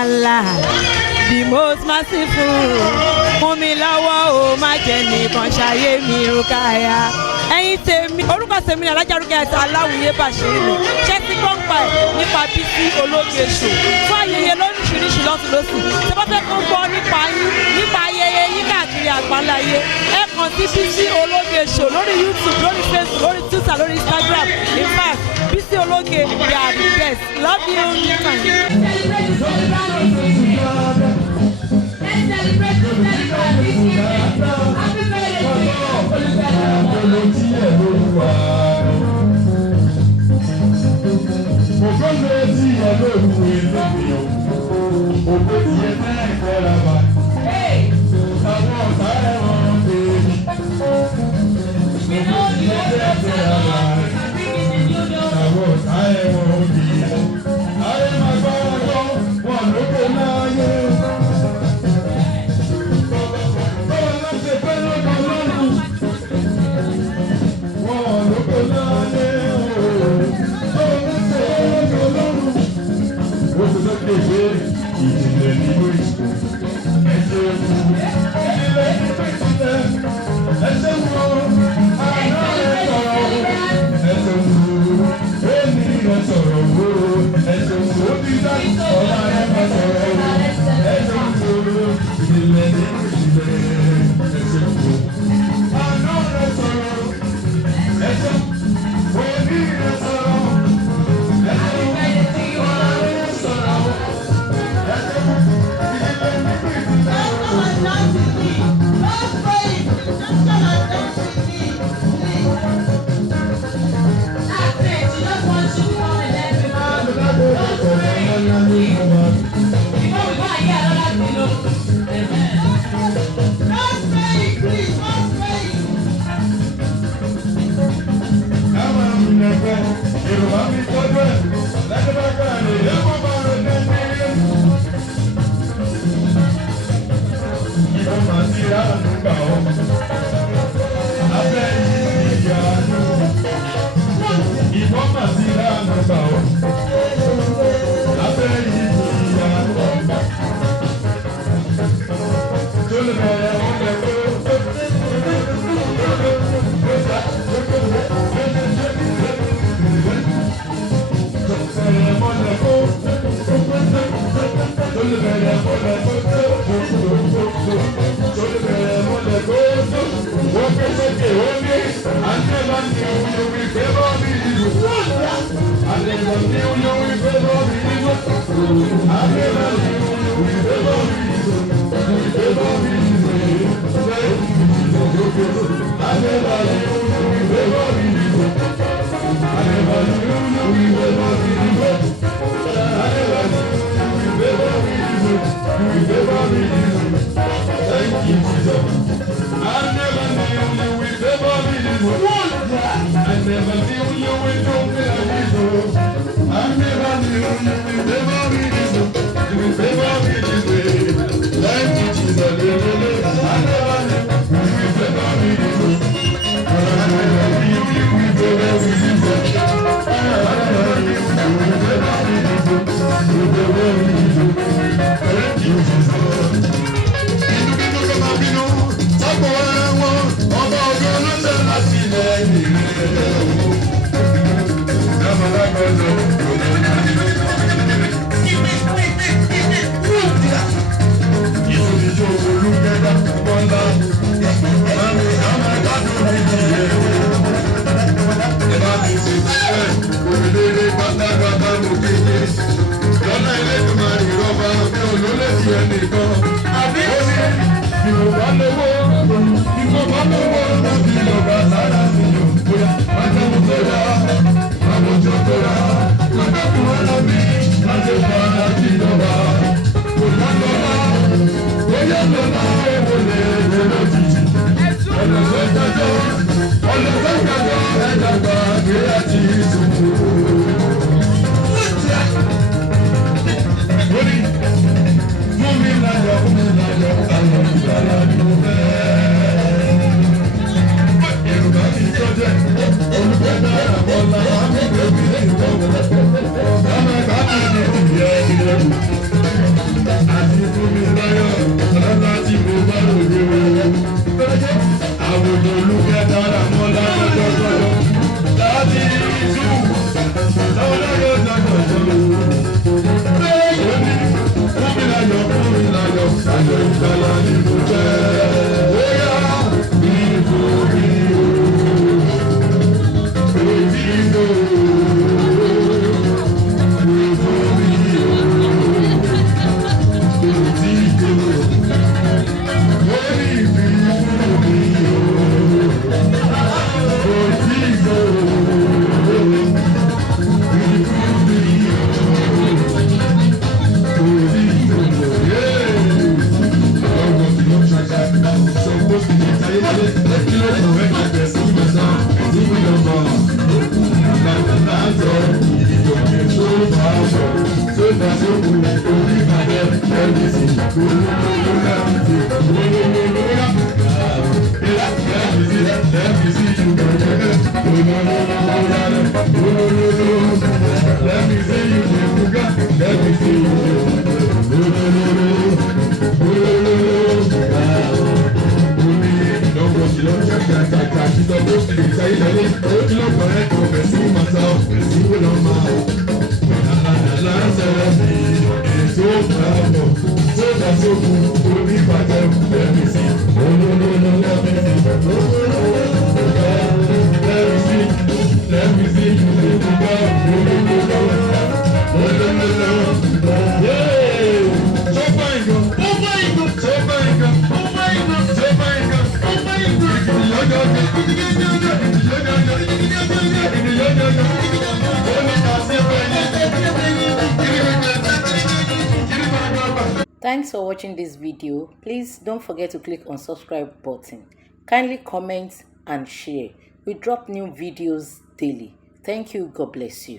Allah, the most merciful. Fún mi lọ́wọ́ o, má jẹ́ nìkan ṣayé mi Rukaya. Ẹ̀yin tèmi, orúkọ tèmi ni Alájà Rukayat Aláwìyé Bàṣírì mi. Ṣé ti gbọ́ ń pa ẹ̀ nípa Bísí Ológe Show? Fún ayẹyẹ lóríṣiríṣi lọ́tùlọ́sì. Ṣé bá fẹ́ kó gbọ́ nípa yín, nípa ayẹyẹ yín káàkiri àgbáláyé? Ẹ kàn sí Bísí Ológe Show lórí YouTube, lórí Facebook, lórí Twitter, lórí Instagram. In fact, Bísí Ológe, they are the best. Love you. Mummy, Thanks for watching this video. Please don't forget to click on subscribe button. Kindly comment and share. We drop new videos daily. Thank you. God bless you.